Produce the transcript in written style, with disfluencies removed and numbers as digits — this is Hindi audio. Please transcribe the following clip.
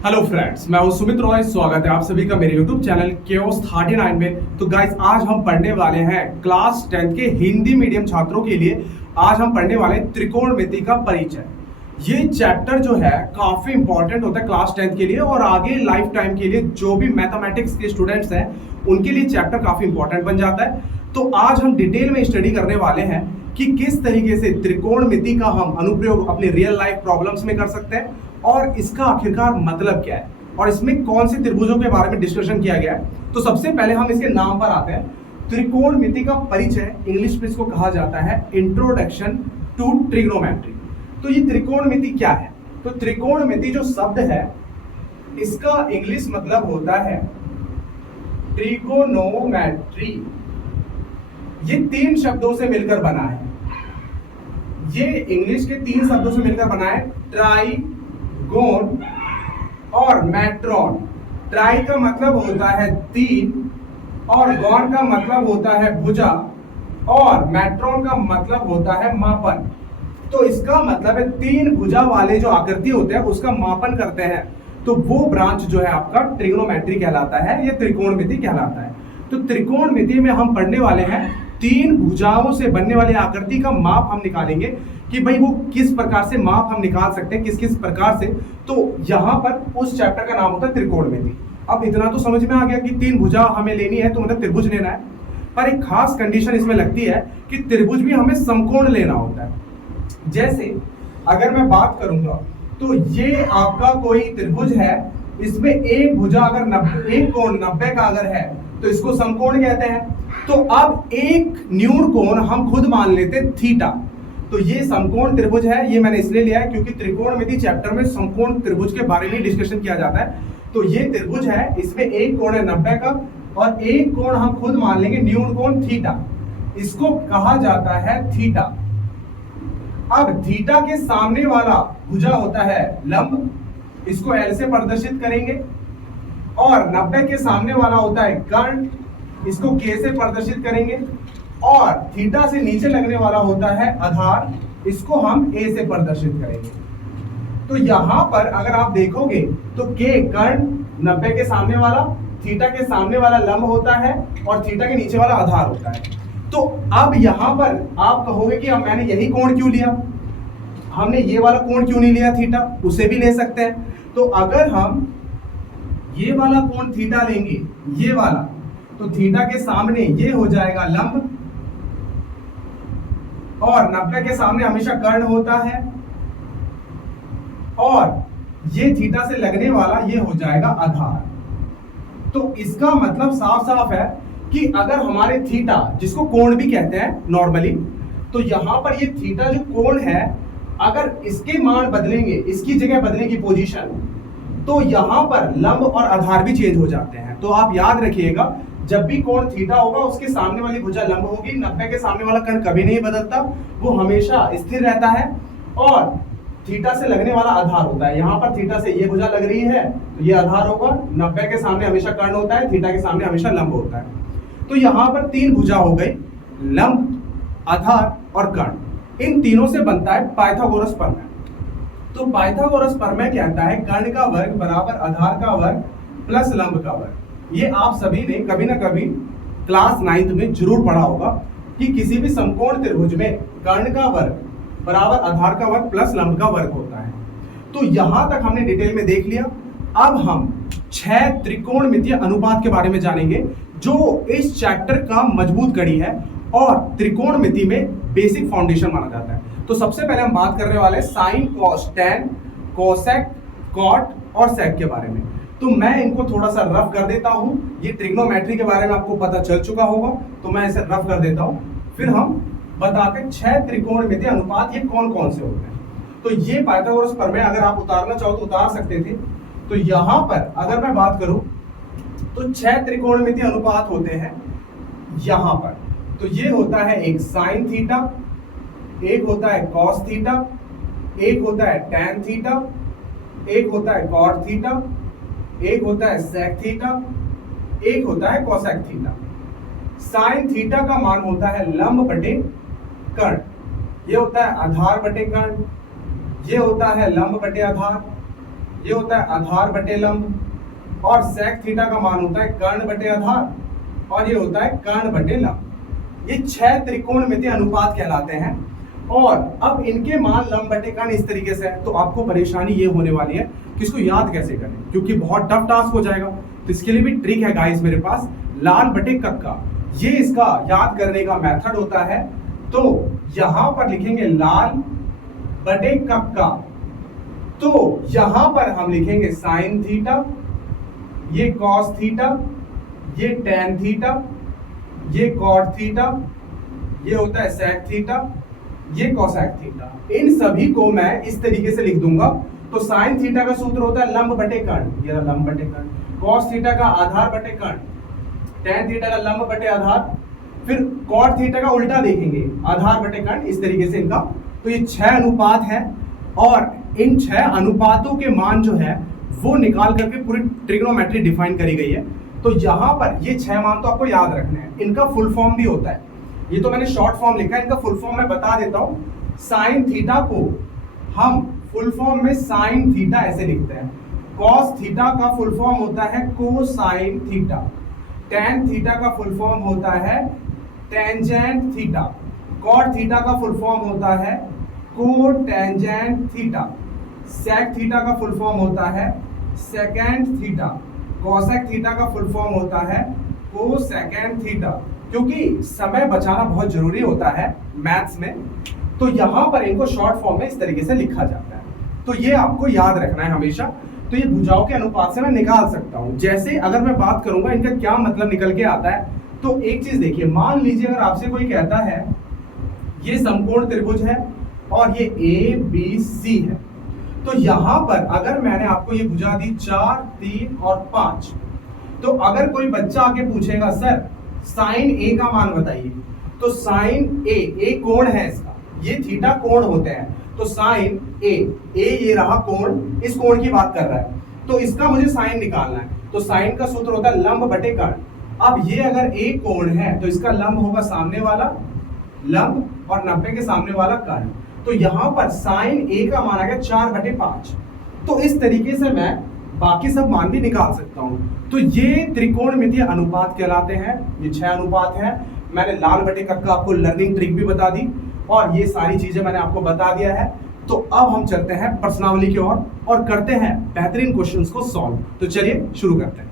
हेलो फ्रेंड्स, मैं हूं सुमित रॉय। स्वागत है आप सभी का मेरे यूट्यूब चैनल केओस 39 में। तो गाइस, आज हम पढ़ने वाले हैं क्लास 10 के हिंदी मीडियम छात्रों के लिए। आज हम पढ़ने वाले हैं त्रिकोणमिति का परिचय। ये चैप्टर जो है काफी इंपॉर्टेंट होता है क्लास 10 के लिए और आगे लाइफ टाइम के लिए जो भी मैथमेटिक्स के स्टूडेंट्स हैं उनके लिए चैप्टर काफी इंपॉर्टेंट बन जाता है। तो आज हम डिटेल में स्टडी करने वाले हैं कि किस तरीके से त्रिकोणमिति का हम अनुप्रयोग अपने रियल लाइफ प्रॉब्लम्स में कर सकते हैं और इसका आखिरकार मतलब क्या है और इसमें कौन से त्रिभुजों के बारे में डिस्कशन किया गया है। तो सबसे पहले हम इसके नाम पर आते हैं। त्रिकोणमिति का परिचय, इंग्लिश में इसको कहा जाता है इंट्रोडक्शन टू ट्रिग्नोमेट्री। तो ये त्रिकोणमिति क्या है? तो त्रिकोणमिति जो शब्द है इसका इंग्लिश मतलब होता है ट्रिगोनोमेट्री। ये 3 शब्दों से मिलकर बना है। ये इंग्लिश के 3 शब्दों से मिलकर बना है, ट्राइगोन और मैट्रॉन। ट्राई का मतलब होता है 3 और गॉन का मतलब होता है भुजा और मैट्रॉन का मतलब होता है मापन। तो इसका मतलब है 3 भुजा वाले जो आकृति होते हैं उसका मापन करते हैं, तो वो ब्रांच जो है आपका ट्रिग्नोमेट्री कहलाता है, ये त्रिकोणमिति कहलाता है। तो त्रिकोणमिति में हम पढ़ने वाले हैं 3 भुजाओं से बनने वाली आकृति का माप हम निकालेंगे कि भाई वो किस प्रकार से माप हम निकाल सकते हैं, किस किस प्रकार से। तो यहाँ पर उस चैप्टर का नाम होता है त्रिकोणमिति। अब इतना तो समझ में आ गया कि 3 भुजा हमें लेनी है, तो मतलब त्रिभुज लेना है। पर एक खास कंडीशन इसमें लगती है कि त्रिभुज भी हमें समकोण लेना होता है। जैसे अगर मैं बात करूंगा तो ये आपका कोई त्रिभुज है, इसमें एक भुजा अगर एक कोण 90 का अगर है तो इसको समकोण कहते हैं। तो अब एक न्यून कोण हम खुद मान लेते हैं थीटा। तो ये समकोण त्रिभुज है। ये मैंने इसलिए लिया है क्योंकि त्रिकोणमिति चैप्टर में समकोण त्रिभुज के बारे में डिस्कशन किया जाता है। तो ये त्रिभुज है, इसमें एक कोण है 90 का और एक कोण हम खुद मान लेंगे न्यून कोण थीटा। इसको कहा जाता है थीटा। अब थीटा के सामने वाला भुजा होता है लंब, इसको एल से प्रदर्शित करेंगे। और 90 के सामने वाला होता है कर्ण, इसको के से प्रदर्शित करेंगे। और थीटा से नीचे लगने वाला होता है आधार, इसको हम ए से प्रदर्शित करेंगे। तो यहां पर अगर आप देखोगे तो के कर्ण, 90 के सामने वाला, थीटा के सामने वाला लंब होता है और थीटा के नीचे वाला आधार होता है। तो अब यहां पर आप कहोगे कि अब मैंने यही कोण क्यों लिया, हमने ये वाला कोण क्यों नहीं लिया थीटा, उसे भी ले सकते हैं। तो अगर हम ये वाला कोण थीटा लेंगे, ये वाला, तो थीटा के सामने ये हो जाएगा लंब और 90 के सामने हमेशा कर्ण होता है और ये थीटा से लगने वाला ये हो जाएगा आधार। तो इसका मतलब साफ साफ है कि अगर हमारे थीटा, जिसको कोण भी कहते हैं नॉर्मली, तो यहां पर ये थीटा जो कोण है, अगर इसके मान बदलेंगे, इसकी जगह बदलेगी पोजीशन, तो यहां पर लंब और आधार भी चेंज हो जाते हैं। तो आप याद रखिएगा, जब भी कोण थीटा होगा उसके सामने वाली भुजा लंब होगी। 90 के सामने वाला कर्ण कभी नहीं बदलता, वो हमेशा स्थिर रहता है और थीटा से लगने वाला आधार होता है। यहाँ पर थीटा से ये भुजा लग रही है तो ये आधार होगा। 90 के सामने हमेशा कर्ण होता है, थीटा के सामने हमेशा लंब होता है। तो यहाँ पर 3 भुजा हो गई, लंब, आधार और कर्ण। इन तीनों से बनता है पाइथागोरस प्रमेय। तो पाइथागोरस प्रमेय कहता है कर्ण का वर्ग बराबर आधार का वर्ग प्लस लंब का वर्ग। ये आप सभी ने कभी ना कभी क्लास 9th में जरूर पढ़ा होगा कि किसी भी समकोण त्रिभुज में कर्ण का वर्ग बराबर आधार का वर्ग प्लस लंब का वर्ग होता है। तो यहां तक हमने डिटेल में देख लिया। अब हम 6 त्रिकोणमितीय अनुपात के बारे में जानेंगे जो इस चैप्टर का मजबूत कड़ी है और त्रिकोणमिति में बेसिक फाउंडेशन माना जाता है। तो सबसे पहले हम बात करने वाले sine, cos, tan, cosec, cot और सेक के बारे में। तो मैं इनको थोड़ा सा रफ कर देता हूं। ये ट्रिग्नोमेट्री के बारे में आपको पता चल चुका होगा, तो मैं इसे रफ कर देता हूं, फिर हम बताते हैं 6 त्रिकोणमितीय अनुपात ये कौन कौन से होते हैं। तो ये पाइथागोरस प्रमेय अगर आप उतारना चाहो तो उतार सकते थे। तो यहां पर अगर मैं बात करूं तो 6 त्रिकोणमितीय अनुपात होते हैं यहां पर। तो ये होता है एक साइन थीटा, एक होता है कॉस थीटा, एक होता है टैन थीटा, एक होता है कॉट थीटा, एक होता है सेक थीटा, एक होता है कोसेक थीटा। साइन थीटा का मान होता है लंब बटे कर्ण, ये होता है आधार बटे कर्ण, ये होता है लंब बटे आधार, ये होता है आधार बटे लंब, और sec थीटा का मान होता है कर्ण बटे आधार, और ये होता है कर्ण बटे लंब। ये 6 त्रिकोणमितीय अनुपात कहलाते हैं। और अब इनके मान लंब बटे कर्ण इस तरीके से है, तो आपको परेशानी ये होने वाली है कि इसको याद कैसे करें, क्योंकि बहुत टफ टास्क हो जाएगा। तो इसके लिए भी ट्रिक है गाइस मेरे पास, लाल बटे कक्का, ये इसका याद करने का मेथड होता है। तो यहां पर लिखेंगे लाल बटे कक्का, तो यहां पर हम लिखेंगे साइन थीटा, ये कॉस थीटा, ये टेन थीटा, ये कॉट थीटा, ये होता है सेक थीटा, ये कोसेक थीटा। इन सभी को मैं इस तरीके से लिख दूंगा। तो साइन थीटा का सूत्र होता है लंब बटे कर्ण, ये लंब बटे कर्ण, कॉस थीटा का आधार बटे कर्ण, टेन थीटा का लंब बटे आधार, फिर कॉट थीटा का उल्टा देखेंगे आधार बटे कर्ण, इस तरीके से इनका। तो ये 6 अनुपात है, और इन 6 अनुपातों के मान जो है वो निकाल करके पूरी ट्रिग्नोमेट्री डिफाइन करी गई है। तो यहाँ पर ये 6 मान तो आपको याद रखने हैं। इनका फुल फॉर्म भी होता है, ये तो मैंने शॉर्ट फॉर्म लिखा है, इनका फुल फॉर्म मैं बता देता हूँ। साइन थीटा को हम फुल फॉर्म में साइन थीटा ऐसे लिखते हैं, कॉस थीटा का फुल फॉर्म होता है कोसाइन थीटा, टेन थीटा का फुल फॉर्म होता है टेंजेंट थीटा, कॉट थीटा का फुल फॉर्म होता है कोटेंजेंट थीटा, सेक थीटा का फुल फॉर्म होता है सेकेंड थीटा, कोसेक थीटा का फुल फॉर्म होता है कोसेकेंड थीटा। क्योंकि समय बचाना बहुत जरूरी होता है मैथ्स में, तो यहां पर इनको शॉर्ट फॉर्म में इस तरीके से लिखा जाता है। तो ये आपको याद रखना है हमेशा। तो ये भुजाओं के अनुपात से मैं निकाल सकता हूं। जैसे अगर मैं बात करूंगा इनका क्या मतलब निकल के आता है, तो एक चीज देखिए, मान लीजिए अगर आपसे कोई कहता है ये समकोण त्रिभुज है और ये ABC है, तो यहां पर अगर मैंने आपको ये भुजा दी 4, 3 और 5, तो अगर कोई बच्चा आके पूछेगा सर साइन A का मान बताइए, तो साइन A कोण है इसका, ये थीटा कोण होते हैं, तो साइन A ये रहा कोण, इस कोण की बात कर रहा है, तो इसका मुझे साइन निकालना है। तो साइन का सूत्र होता है लंब बटे कर्ण। अब ये अगर A कोण है तो इसका लंब होगा सामने वाला लंब और 90 के सामने वाला कर्ण। तो यहां पर साइन A का मान आ गया 4/5। तो इस तरीके से मैं बाकी सब मान भी निकाल सकता हूं। तो ये त्रिकोणमितीय अनुपात कहलाते हैं। ये 6 अनुपात हैं। मैंने लाल बटे कक्का आपको लर्निंग ट्रिक भी बता दी, और ये सारी चीजें मैंने आपको बता दिया है। तो अब हम चलते हैं प्रश्नावली की ओर और करते हैं बेहतरीन क्वेश्चंस को सॉल्व। तो चलिए शुरू करते हैं।